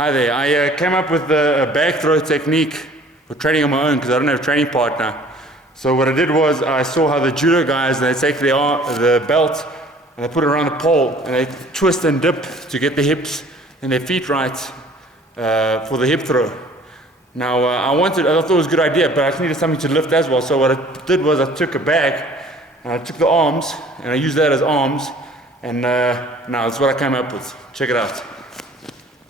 Hi there. I came up with a bag throw technique for training on my own because I don't have a training partner. So what I did was I saw how the judo guys, they take the belt and they put it around the pole and they twist and dip to get the hips and their feet right for the hip throw. Now I thought it was a good idea, but I just needed something to lift as well. So what I did was I took a bag and I took the arms and I used that as arms, and now that's what I came up with. Check it out.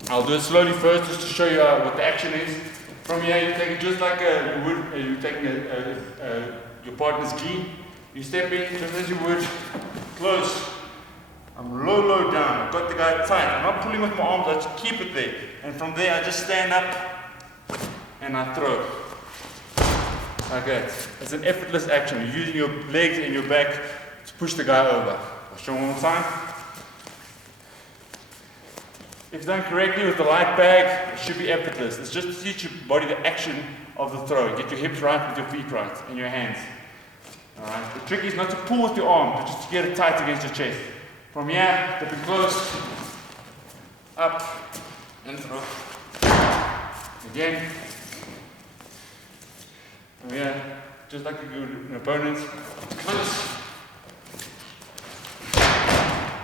I'll do it slowly first just to show you what the action is. From here you take it just like you would, you're taking your partner's gi. You step in just as you would, close. I'm low down, I've got the guy tight. I'm not pulling with my arms, I just keep it there. And from there I just stand up and I throw. Like that. It's an effortless action. You're using your legs and your back to push the guy over. I'll show one more time. If done correctly with the light bag, it should be effortless. It's just to teach your body the action of the throw. Get your hips right with your feet right and your hands. Alright. The trick is not to pull with your arm, but just to get it tight against your chest. From here, dipping close, up, and throw. Again. From here, just like you do an opponent, close,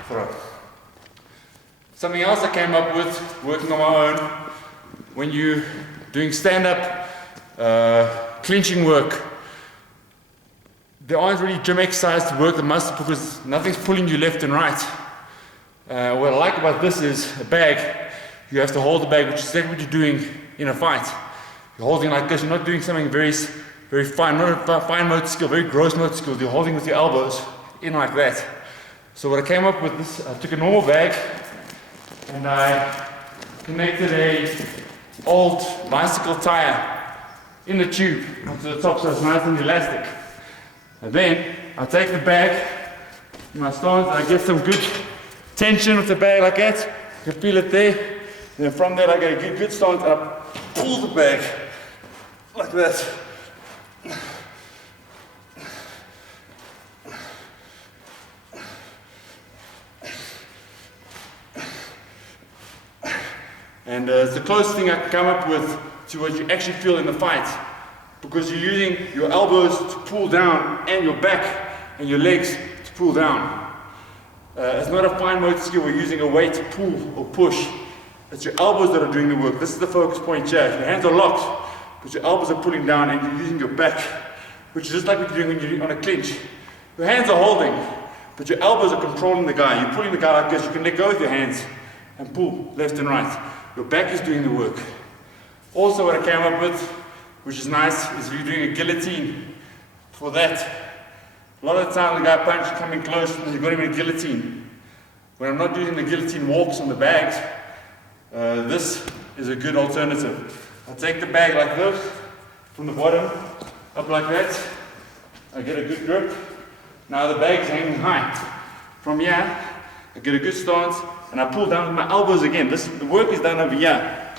throw. Something else I came up with, working on my own, when you're doing stand-up clinching work, there aren't really gym exercises to work the muscle because nothing's pulling you left and right. What I like about this is a bag. You have to hold the bag, which is exactly what you're doing in a fight. You're holding like this. You're not doing something very fine, not a fine motor skill, very gross motor skill. You're holding with your elbows in like that. So what I came up with this, I took a normal bag and I connected a old bicycle tire in the tube onto the top so it's nice and elastic. And then I take the bag in my stance and I get some good tension with the bag like that. You can feel it there. And then from there I get a good stance and I pull the bag like that. And it's the closest thing I can come up with to what you actually feel in the fight, because you're using your elbows to pull down and your back and your legs to pull down. It's not a fine motor skill. We're using a weight to pull or push. It's your elbows that are doing the work. This is the focus point here. Your hands are locked, but your elbows are pulling down and you're using your back, which is just like what you're doing when you're on a clinch. Your hands are holding, but your elbows are controlling the guy. You're pulling the guy like this. You can let go with your hands and pull left and right. Your back is doing the work. Also what I came up with, which is nice, is you're doing a guillotine. For that, a lot of the time the guy punches coming close and you've got him in a guillotine. When I'm not using the guillotine walks on the bags, this is a good alternative. I take the bag like this, from the bottom, up like that. I get a good grip. Now the bag is hanging high. From here, I get a good stance, and I pull down with my elbows again. The work is done over here,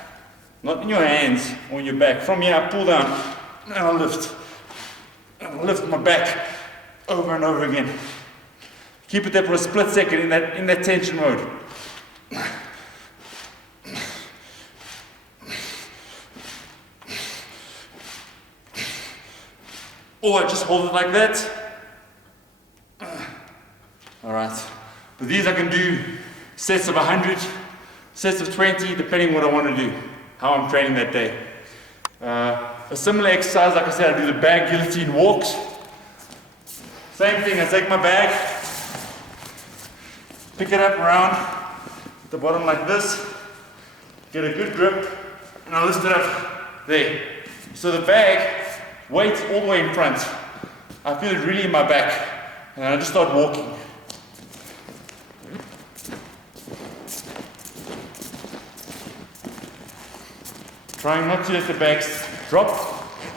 not in your hands or in your back. From here, I pull down, and I lift. And I lift my back over and over again. Keep it there for a split second in that tension mode. Or I just hold it like that. Alright. But these I can do sets of 100, sets of 20, depending what I want to do, how I'm training that day. A similar exercise, like I said, I do the bag guillotine walks. Same thing, I take my bag, pick it up around at the bottom like this, get a good grip, and I lift it up there. So the bag weights all the way in front. I feel it really in my back, and I just start walking. Trying not to let the bags drop,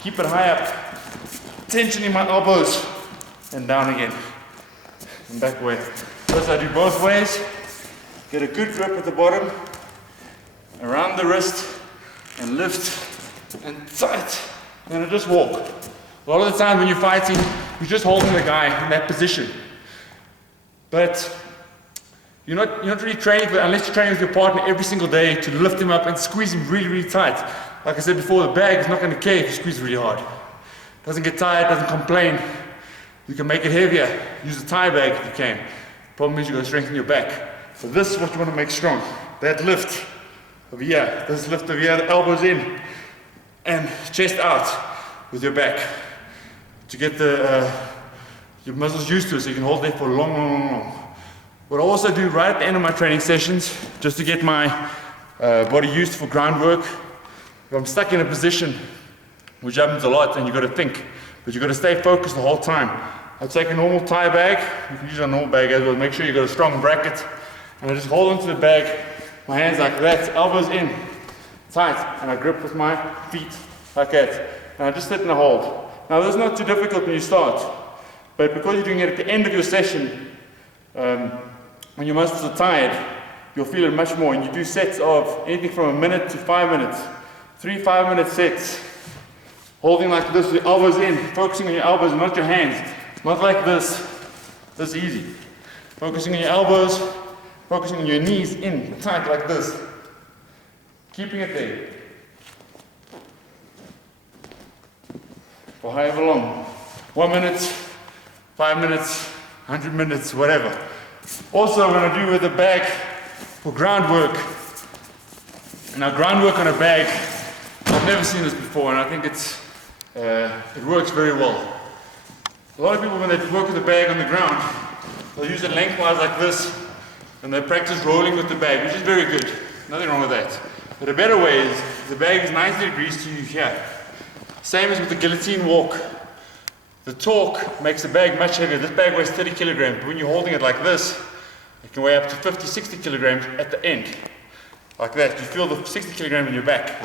keep it high up, tension in my elbows, and down again, and back away. First I do both ways, get a good grip at the bottom, around the wrist, and lift, and tight, and I just walk. A lot of the time when you're fighting, you're just holding the guy in that position. But you're not really training for, unless you're training with your partner every single day to lift him up and squeeze him really, really tight. Like I said before, the bag is not going to care if you squeeze really hard. Doesn't get tired, doesn't complain. You can make it heavier. Use a tie bag if you can. Problem is you've got to strengthen your back. So this is what you want to make strong. That lift over here, this lift over here, the elbows in and chest out with your back to get your muscles used to it so you can hold there for long. What I also do right at the end of my training sessions, just to get my body used for groundwork, if I'm stuck in a position, which happens a lot and you've got to think, but you've got to stay focused the whole time. I'll take a normal tie bag, you can use a normal bag as well, make sure you've got a strong bracket, and I just hold onto the bag, my hands like that, elbows in, tight, and I grip with my feet like that, and I just sit in a hold. Now this is not too difficult when you start, but because you're doing it at the end of your session, when your muscles are tired, you'll feel it much more, and you do sets of anything from 1 minute to 5 minutes, 3 5-minute sets, holding like this with your elbows in, focusing on your elbows, not your hands, not like this is easy. Focusing on your elbows, focusing on your knees in, tight like this, keeping it there. For however long, 1 minute, 5 minutes, 100 minutes, whatever. Also, when I do with a bag for groundwork, now groundwork on a bag, I've never seen this before, and I think it works very well. A lot of people, when they work with a bag on the ground, they'll use it lengthwise like this, and they practice rolling with the bag, which is very good. Nothing wrong with that. But a better way is, the bag is 90 degrees to you here. Same as with the guillotine walk. The torque makes the bag much heavier. This bag weighs 30 kilograms, but when you're holding it like this, it can weigh up to 50, 60 kilograms at the end. Like that. You feel the 60 kilograms in your back,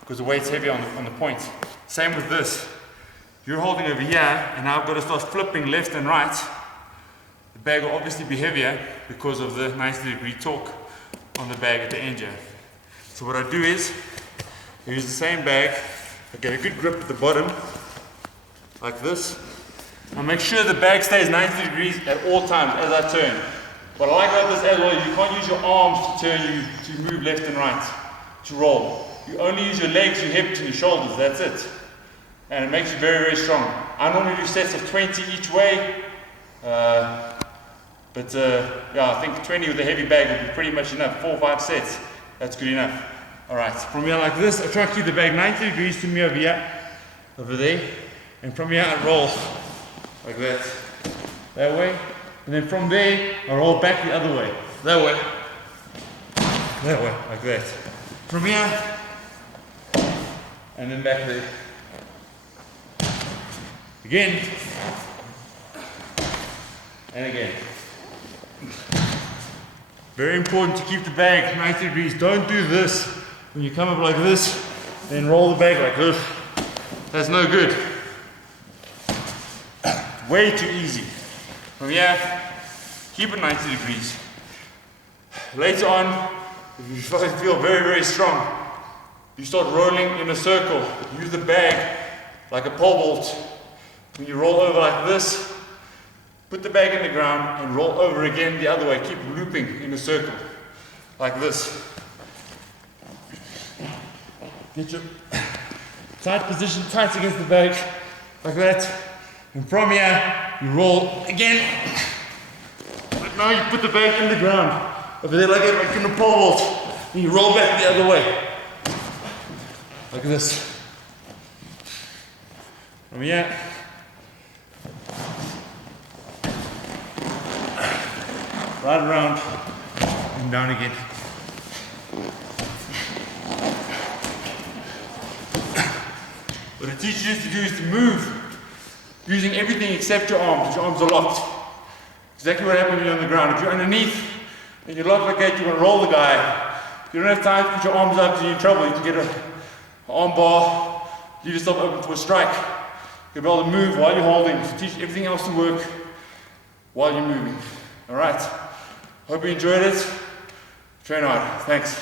because the weight's heavy on the point. Same with this. You're holding over here, and now I've got to start flipping left and right. The bag will obviously be heavier because of the 90-degree torque on the bag at the end here. So what I do is, I use the same bag, I get a good grip at the bottom, like this. I make sure the bag stays 90 degrees at all times as I turn. What I like about this as well is you can't use your arms to turn you, to move left and right, to roll. You only use your legs, your hips and your shoulders, that's it. And it makes you very, very strong. I normally do sets of 20 each way. Yeah, I think 20 with a heavy bag would be pretty much enough. 4 or 5 sets, that's good enough. Alright, from here like this, I try to keep the bag 90 degrees to me over here, over there. And from here I roll like that way. And then from there, I roll back the other way, that way, like that. From here, and then back there. Again, and again. Very important to keep the bag 90 degrees. Don't do this when you come up like this, then roll the bag like this. That's no good. Way too easy. From here, keep it 90 degrees. Later on, if you feel very, very strong, you start rolling in a circle. Use the bag like a pole vault. When you roll over like this, put the bag in the ground and roll over again the other way. Keep looping in a circle, like this. Get your tight position, tight against the bag, like that. And from here, you roll again. But now you put the bag in the ground. Over there like that, like in a pole vault. And you roll back the other way. Like this. From here. Right around and down again. What it teaches you to do is to move using everything except your arms. Your arms are locked. Exactly what happens when you're on the ground. If you're underneath and you're locked like that, you're going to roll the guy. If you don't have time to put your arms up because you're in trouble, you can get an arm bar, leave yourself open for a strike. You'll be able to move while you're holding. So teach everything else to work while you're moving. Alright. Hope you enjoyed it. Train hard. Thanks.